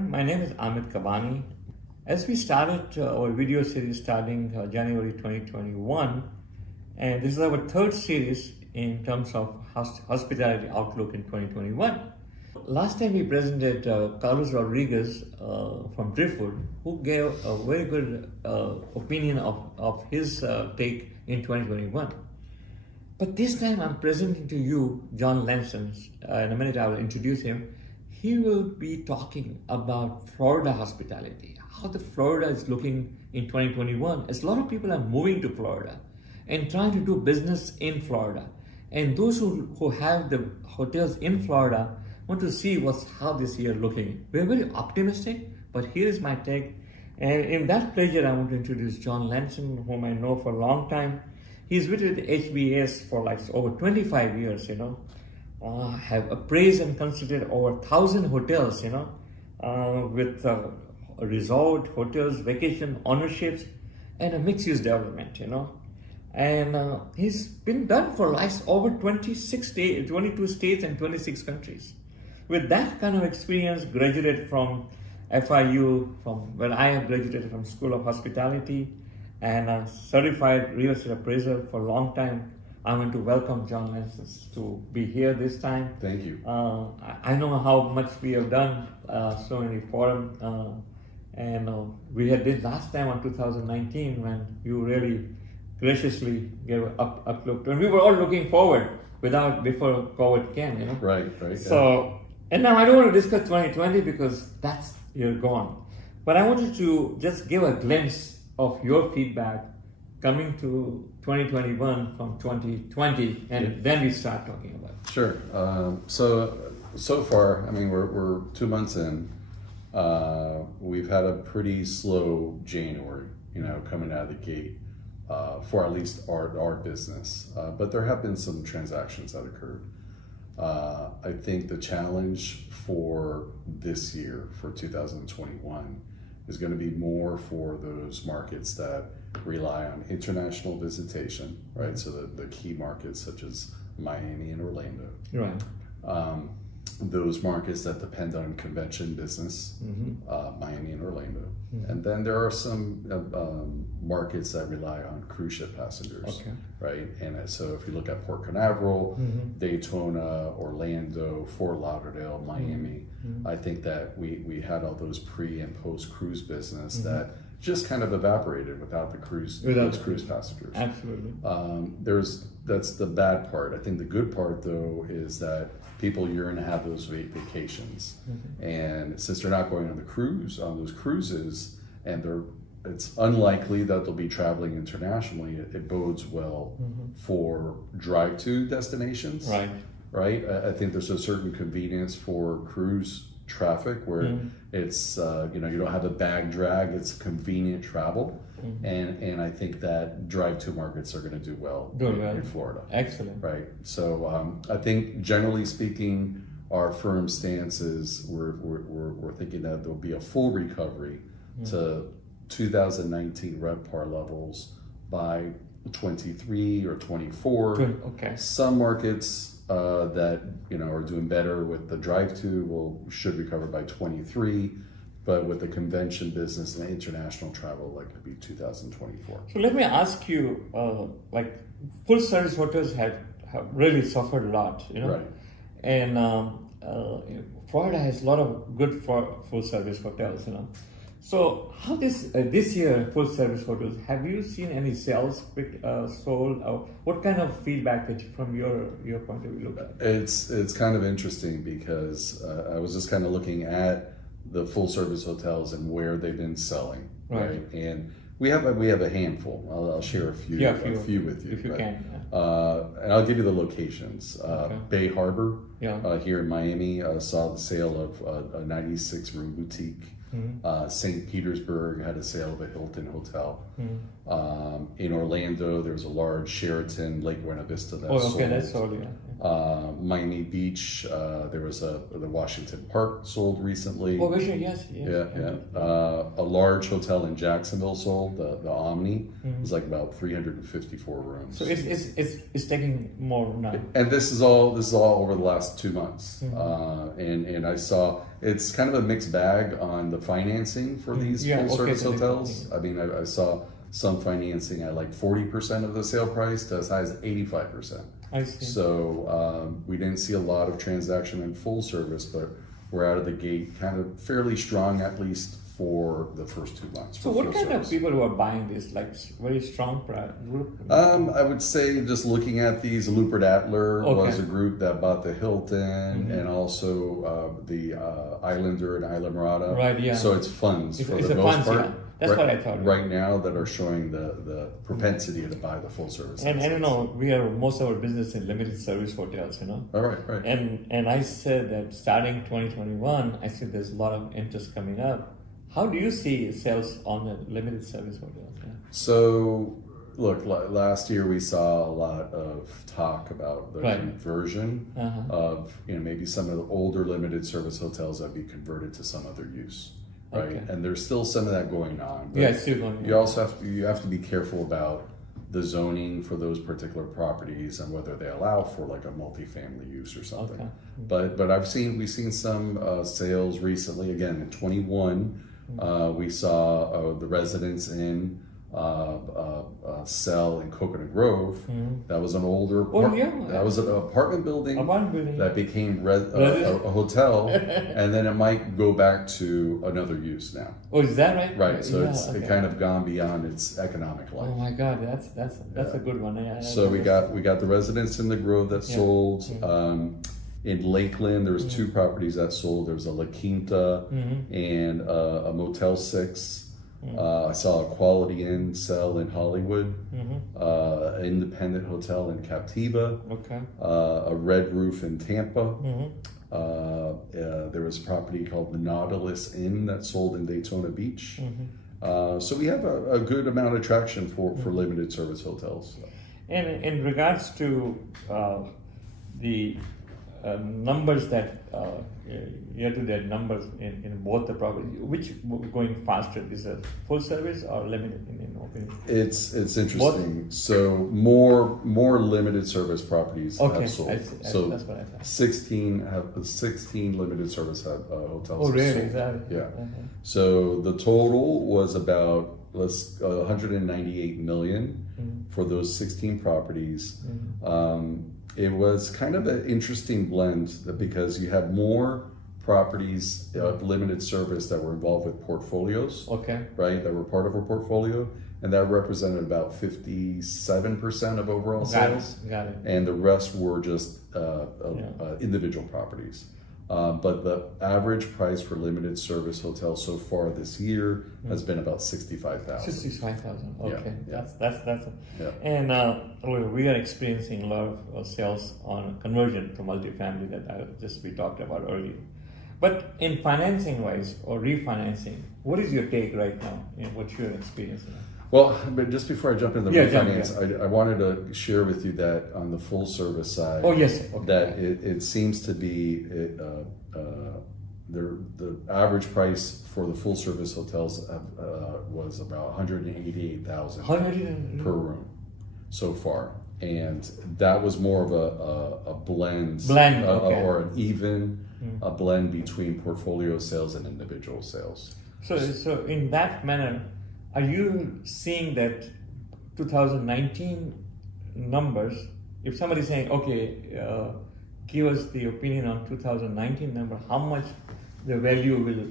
My name is Kabani. As we started our video series starting January 2021, and this is our third series in terms of hospitality outlook in 2021. Last time we presented Carlos Rodriguez from Driftwood, who gave a very good opinion of his take in 2021. But this time I'm presenting to you John Lancet. In a minute I will introduce him. He will be talking about Florida hospitality, how the Florida is looking in 2021, as a lot of people are moving to Florida and trying to do business in Florida. And those who have the hotels in Florida want to see how this year looking. We're very optimistic, but here is my take. And in that pleasure, I want to introduce John Lancet, whom I know for a long time. He's been with HBS for like over 25 years, have appraised and considered over 1,000 hotels, with resort, hotels, vacation ownerships, and a mixed-use development, And he's been done for like over 22 states and 26 countries. With that kind of experience, graduated from FIU, from where I have graduated from School of Hospitality, and a certified real estate appraiser for a long time. I want to welcome John Lancet to be here this time. Thank you. I know how much we have done, so many forums, and we had did last time on 2019 when you really graciously gave an uplook, and we were all looking forward before COVID came, Right. So, and now I don't want to discuss 2020 because that's year gone, but I wanted to just give a glimpse of your feedback coming to 2021 from 2020, and then we start talking about it. Sure. So far, I mean, we're 2 months in. We've had a pretty slow January, coming out of the gate for at least our business. But there have been some transactions that occurred. I think the challenge for this year, for 2021, is going to be more for those markets that rely on international visitation, right? So the key markets such as Miami and Orlando. Right. Those markets that depend on convention business, Miami and Orlando. And then there are some markets that rely on cruise ship passengers, right? And so if you look at Port Canaveral, Daytona, Orlando, Fort Lauderdale, Miami, I think that we had all those pre and post cruise business that just kind of evaporated without those cruise passengers. Absolutely. That's the bad part. I think the good part though is that people yearn to have those vacations, and since they're not going on those cruises, and it's unlikely that they'll be traveling internationally, it bodes well for drive-to destinations. Right. I think there's a certain convenience for cruise traffic where it's you don't have the bag drag, it's convenient travel, and I think that drive-to markets are going to do well in Florida. Excellent. Right. So I think generally speaking, our firm stance is we're thinking that there'll be a full recovery to 2019 RevPAR levels by 23 or 24. Okay. Some markets that are doing better with the drive-to should recover by 23, but with the convention business and the international travel likely to be 2024. So let me ask you, like full service hotels have really suffered a lot, Right. And Florida has a lot of good full service hotels, So how this year full service hotels, have you seen any sales sold? What kind of feedback from your point of view look at? It's kind of interesting because I was just kind of looking at the full service hotels and where they've been selling, right? And we have a handful. I'll share a few with you if you can. And I'll give you the locations. Bay Harbor, here in Miami, saw the sale of a 96-room boutique. St. Petersburg had a sale of a Hilton hotel. In Orlando, there was a large Sheraton Lake Buena Vista that sold. That's sold, Miami Beach, there was the Washington Park sold recently. Oh, yes. Yeah. A large hotel in Jacksonville sold, the Omni. It was like about 354 rooms. So it's taking more now. And this is all over the last 2 months. And I saw it's kind of a mixed bag on the financing for these full service hotels. I mean, I saw some financing at like 40% of the sale price to as high as 85%. I see. So we didn't see a lot of transaction in full service, but we're out of the gate kind of fairly strong, at least for the first 2 months. So what kind of people who are buying this, like very strong group? I would say just looking at these, Lupert Adler was a group that bought the Hilton and also the Islander and Isla Mirada. Right, yeah. So it's funds for it's the most funds, part. yeah. That's what I thought. Right now that are showing the propensity to buy the full service. And I don't know, we are most of our business in limited service hotels, you know. All right. And I said that starting 2021, I see there's a lot of interest coming up. How do you see sales on the limited service hotels? Yeah. So, look, last year we saw a lot of talk about the conversion of maybe some of the older limited service hotels that be converted to some other use. Right, and there's still some of that going on. But it's still going on. You also have to be careful about the zoning for those particular properties and whether they allow for like a multifamily use or something. But we've seen some sales recently. Again, in 21, we saw the Residence Inn sell in Coconut Grove. That was an older that was an apartment building that became a hotel, and then it might go back to another use now. Oh, is that right? Right. So it kind of gone beyond its economic life. Oh my God, that's a good one. So we got the Residence in the Grove that sold. In Lakeland, there was 2 properties that sold. There was a La Quinta and a Motel 6. I saw a Quality Inn sell in Hollywood, an independent hotel in Captiva, a Red Roof in Tampa. There was a property called the Nautilus Inn that sold in Daytona Beach. So we have a good amount of traction for limited service hotels. And in regards to the numbers that year-to-date numbers in both the properties, which going faster is a full service or limited in opinion? It's interesting. So more limited service properties have sold. So that's what I thought. 16 limited service hotels. Oh, really? Sold. Exactly. Yeah. So the total was about 198 million for those 16 properties. It was kind of an interesting blend because you had more properties of limited service that were involved with portfolios, right, that were part of a portfolio, and that represented about 57% of overall sales. Got it. And the rest were just individual properties. But the average price for limited service hotels so far this year has been about $65,000. 65,000. Okay, Yeah. That's and we are experiencing a lot of sales on conversion to multifamily that we talked about earlier. But in financing wise or refinancing, what is your take right now in what you're experiencing? Well, but just before I jump into the refinance, I wanted to share with you that on the full service side, that it seems to be the average price for the full service hotels was about $188,000 per room so far, and that was more of a blend or an even a blend between portfolio sales and individual sales. So in that manner, are you seeing that 2019 numbers? If somebody's saying, give us the opinion on 2019 number, how much the value will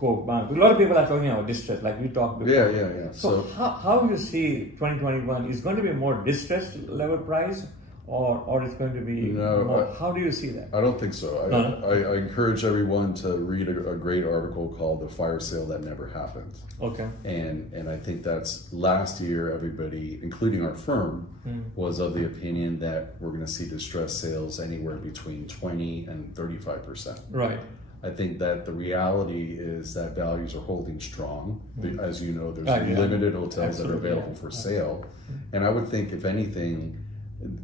go back? A lot of people are talking about distress, like we talked before. Yeah. So how do you see 2021? Is going to be a more distressed level price, or it's going to be more? How do you see that? I don't think so. I encourage everyone to read a great article called "The Fire Sale That Never Happened." Okay. And I think that's last year. Everybody, including our firm, was of the opinion that we're going to see distressed sales anywhere between 20 and 35%. Right. I think that the reality is that values are holding strong. As you know, there's limited hotels that are available for sale. And I would think, if anything,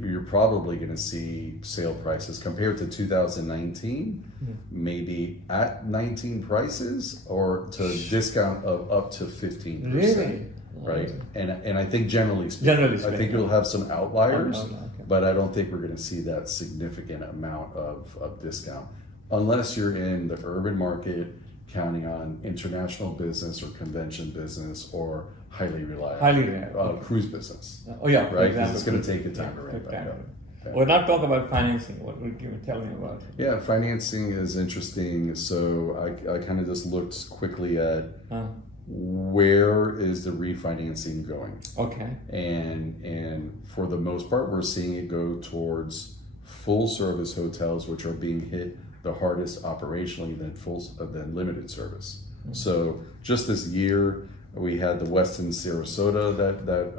you're probably going to see sale prices compared to 2019, maybe at 19 prices or to a discount of up to 15%. Really? Right? And I think generally speaking, I think you'll have some outliers, but I don't think we're going to see that significant amount of discount unless you're in the urban market, counting on international business or convention business or highly reliable cruise business. Oh yeah, right. Because it's going to take a time to ramp back up. We're not talking about financing. What would you tell me about? Yeah, financing is interesting. So I kind of just looked quickly at where is the refinancing going. Okay. And for the most part, we're seeing it go towards full service hotels, which are being hit the hardest operationally than limited service. So just this year, we had the Westin Sarasota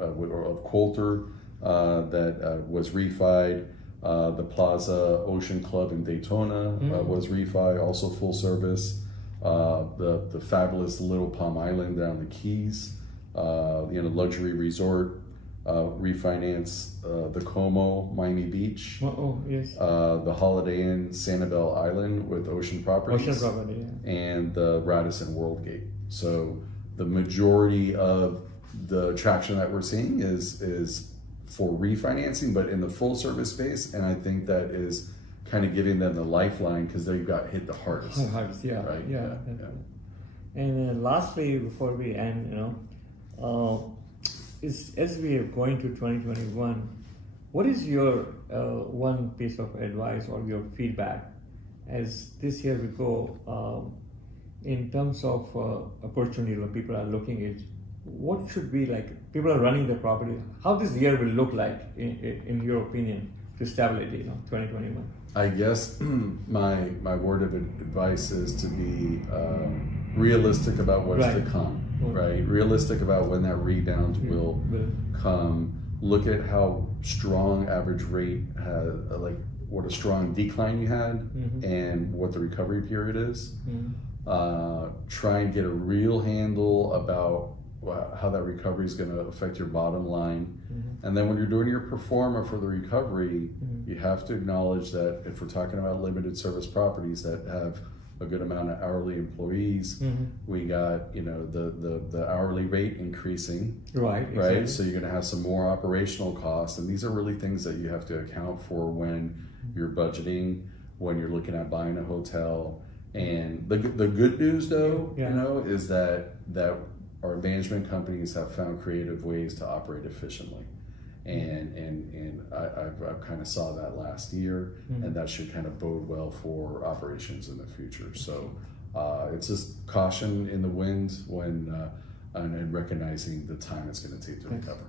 of Coulter that was refied. The Plaza Ocean Club in Daytona was refi, also full service. The fabulous Little Palm Island down the Keys, luxury resort refinance. The Como Miami Beach, the Holiday Inn Sanibel Island with Ocean Properties, and the Radisson Worldgate. So the majority of the traction that we're seeing is for refinancing, but in the full service space, and I think that is kind of giving them the lifeline because they got hit the hardest. Right? And then lastly, before we end, as we are going to 2021, what is your one piece of advice or your feedback as this year we go in terms of opportunity when people are looking at what should be like, people are running the property, how this year will look like in your opinion to stability, 2021? I guess my word of advice is to be realistic about what's to come, right? Realistic about when that rebound will come. Look at how strong average rate has, what a strong decline you had and what the recovery period is. Try and get a real handle about how that recovery is going to affect your bottom line. And then when you're doing your pro forma for the recovery, you have to acknowledge that if we're talking about limited service properties that have a good amount of hourly employees, we got the hourly rate increasing, right? Exactly. So you're going to have some more operational costs, and these are really things that you have to account for when you're budgeting, when you're looking at buying a hotel. And the good news though, is that our management companies have found creative ways to operate efficiently. And I kind of saw that last year, and that should kind of bode well for operations in the future. So it's just caution in the wind and recognizing the time it's going to take to recover.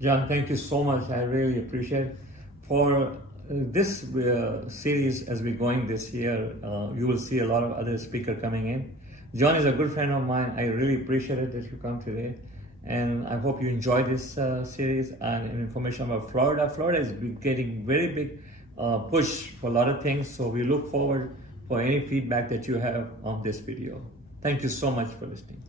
John, thank you so much. I really appreciate it. For this series, as we're going this year, you will see a lot of other speakers coming in. John is a good friend of mine. I really appreciate it that you come today. And I hope you enjoy this series and information about Florida. Florida is getting very big push for a lot of things. So we look forward for any feedback that you have on this video. Thank you so much for listening.